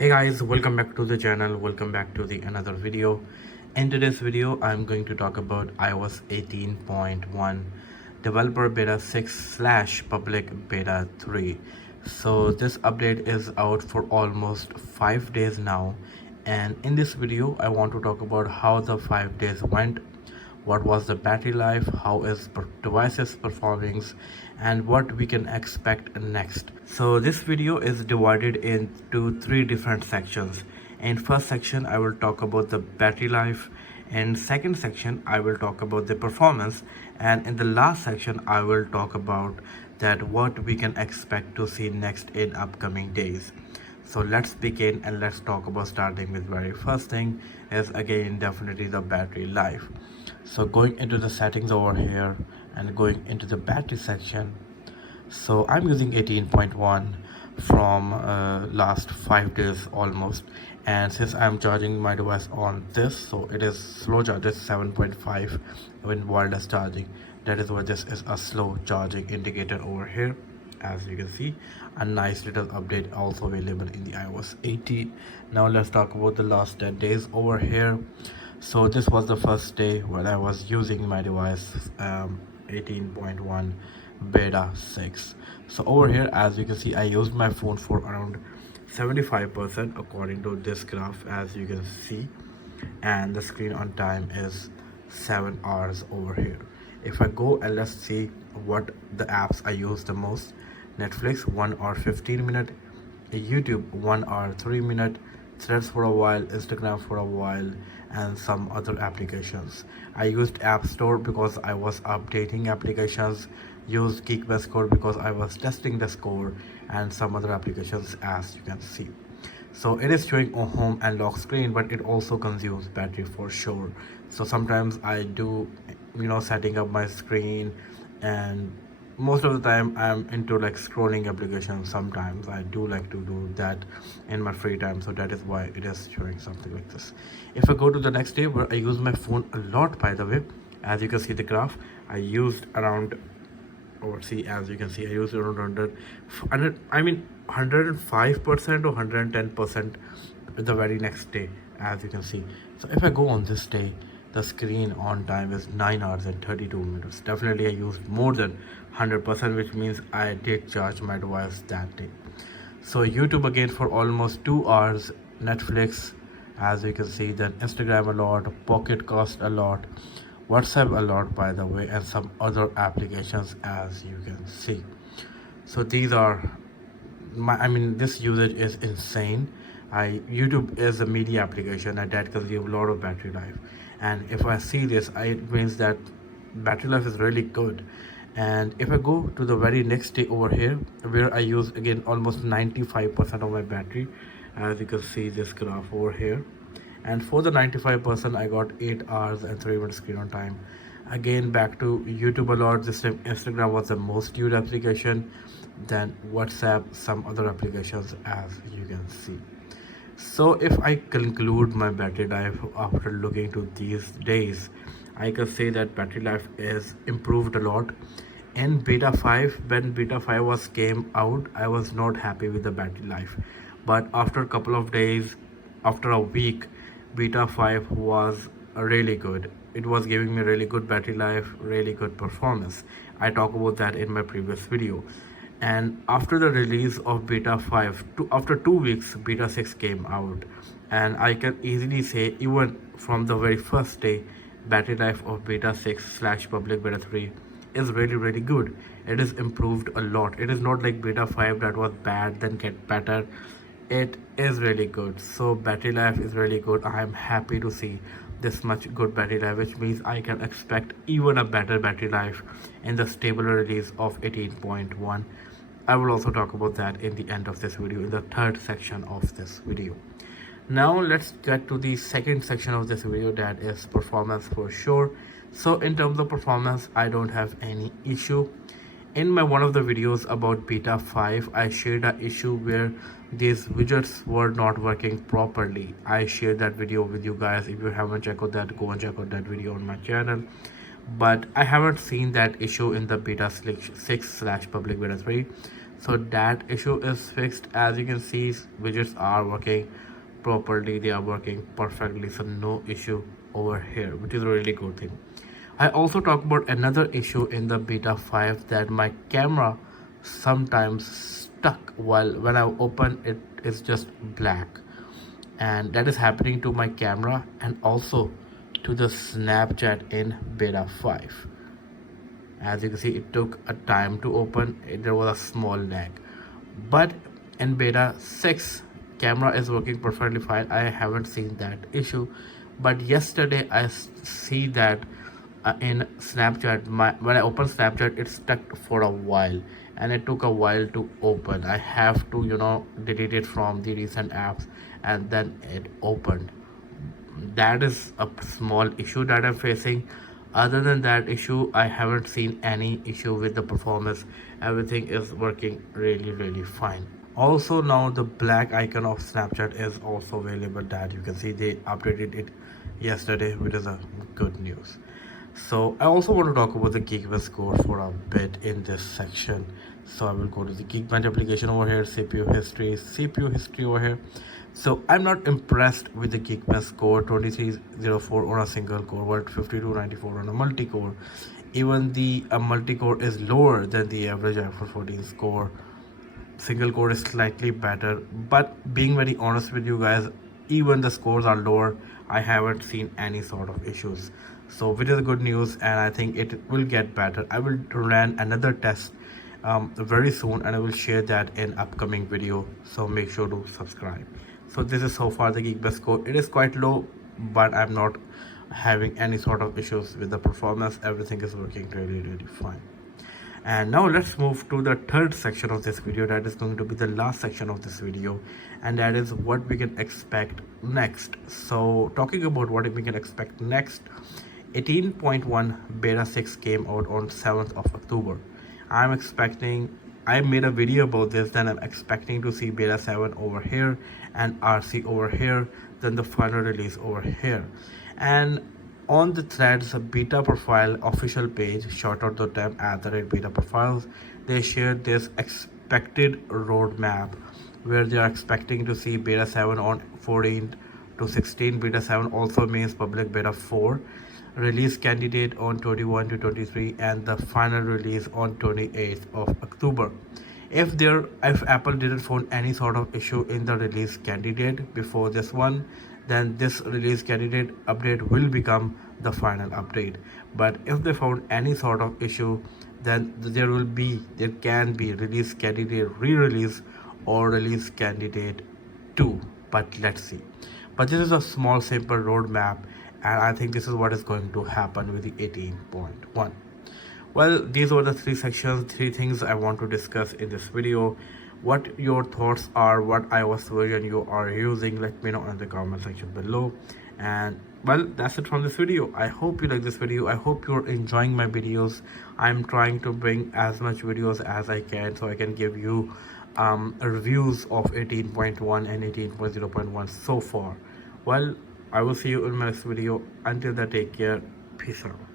Hey guys, welcome back to the channel. Welcome back to the another video. In today's video, I'm going to talk about iOS 18.1 developer beta 6 slash public beta 3. So this update is out for almost 5 days now, and in this video I want to talk about how the 5 days went, what was the battery life, how is devices performing, and what we can expect next. So this video is divided into three different sections. In first section I will talk about the battery life, in second section I will talk about the performance, and in the last section I will talk about that what we can expect to see next in upcoming days. So let's begin and let's talk about starting with very first thing is again definitely the battery life. So going into the settings over here and going into the battery section, so I'm using 18.1 from last 5 days almost, and since I'm charging my device on this, so it is slow charge, it's 7.5 when wireless charging. That is why this is a slow charging indicator over here. As you can see, a nice little update also available in the iOS 18. Now let's talk about the last 10 days over here. So this was the first day when I was using my device 18.1 beta 6. So over here, as you can see, I used my phone for around 75% according to this graph, as you can see, and the screen on time is 7 hours over here. If I go and let's see what the apps I use the most: Netflix 1 hour 15 minute, YouTube 1 hour 3 minute, Threads for a while, Instagram for a while, and some other applications. I used App Store because I was updating applications, used Geekbench Score because I was testing the score, and some other applications, as you can see. So it is showing a home and lock screen, but it also consumes battery for sure. So sometimes I do setting up my screen, and most of the time I'm into like scrolling applications. Sometimes I do like to do that in my free time, so that is why it is showing something like this. If I go to the next day where I use my phone a lot, by the way, as you can see the graph, I used around, or see, as you can see, I used around 105% or 110% the very next day, as you can see. So if I go on this day, the screen on time is 9 hours and 32 minutes. Definitely I used more than 100%, which means I did charge my device that day. So YouTube again for almost 2 hours, Netflix, as you can see, then Instagram a lot, Pocket Cast a lot, WhatsApp a lot, by the way, and some other applications, as you can see. So these are this usage is insane. YouTube is a media application and that consumes a lot of battery life, and if I see this, it means that battery life is really good. And if I go to the very next day over here, where I use again almost 95% of my battery, as you can see this graph over here, and for the 95% I got 8 hours and 3 minutes screen on time. Again back to YouTube a lot. This time Instagram was the most used application, then WhatsApp, some other applications, as you can see. So if I conclude my battery life after looking to these days, I can say that battery life is improved a lot. In beta 5, when beta 5 was came out, I was not happy with the battery life, but after a couple of days, after a week, beta 5 was really good. It was giving me really good battery life, really good performance. I talked about that in my previous video. And after the release of beta 5, after 2 weeks, beta 6 came out, and I can easily say even from the very first day, battery life of beta 6 slash public beta 3 is really good. It is improved a lot. It is not like beta 5 that was bad then get better. It is really good. So battery life is really good. I am happy to see this much good battery life, which means I can expect even a better battery life in the stable release of 18.1. I will also talk about that in the end of this video, in the third section of this video. Now let's get to the second section of this video, that is performance for sure. So in terms of performance, I don't have any issue. In my one of the videos about beta 5, I shared an issue where these widgets were not working properly. I shared that video with you guys. If you haven't checked out that, go and check out that video on my channel. But I haven't seen that issue in the beta 6 slash public beta 3. So that issue is fixed. As you can see, widgets are working properly, they are working perfectly, so no issue over here, which is a really good thing. I also talk about another issue in the beta 5, that my camera sometimes stuck while when I open it is just black, and that is happening to my camera and also to the Snapchat in beta 5. As you can see, it took a time to open, there was a small lag, but in beta 6 camera is working perfectly fine. I haven't seen that issue, but yesterday I see that in Snapchat, when I open Snapchat, it stuck for a while and it took a while to open. I have to delete it from the recent apps, and then it opened. That is a small issue that I'm facing. Other than that issue, I haven't seen any issue with the performance. Everything is working really fine. Also, now the black icon of Snapchat is also available, that you can see they updated it yesterday, which is a good news. So I also want to talk about the Geekbench score for a bit in this section. So I will go to the Geekbench application over here, CPU history over here. So I'm not impressed with the Geekbench score 2304 on a single core, but 5294 on a multi-core. Even the multi-core is lower than the average iPhone 14 score. Single core is slightly better, but being very honest with you guys, even the scores are lower, I haven't seen any sort of issues, so which is good news, and I think it will get better. I will run another test very soon, and I will share that in upcoming video, so make sure to subscribe. So this is so far the Geekbench score. It is quite low, but I'm not having any sort of issues with the performance. Everything is working really fine. And now let's move to the third section of this video, that is going to be the last section of this video, and that is what we can expect next. So talking about what we can expect next, 18.1 beta 6 came out on 7th of October. I made a video about this, then I'm expecting to see beta 7 over here and RC over here, then the final release over here. And on the threads beta profile official page, shout.them @beta profiles, they shared this expected roadmap where they are expecting to see beta 7 on 14 to 16. Beta 7 also means public beta 4, release candidate on 21 to 23, and the final release on 28th of October. If Apple didn't find any sort of issue in the release candidate before this one, then this release candidate update will become the final update. But if they found any sort of issue, then there can be release candidate re-release or release candidate 2, but let's see. But this is a small simple roadmap, and I think this is what is going to happen with the 18.1. Well, these were the three things I want to discuss in this video. What your thoughts are, what iOS version you are using, let me know in the comment section below. And well, that's it from this video. I hope you like this video. I hope you're enjoying my videos. I'm trying to bring as much videos as I can, so I can give you reviews of 18.1 and 18.0.1 so far. Well, I will see you in my next video. Until then, take care. Peace out.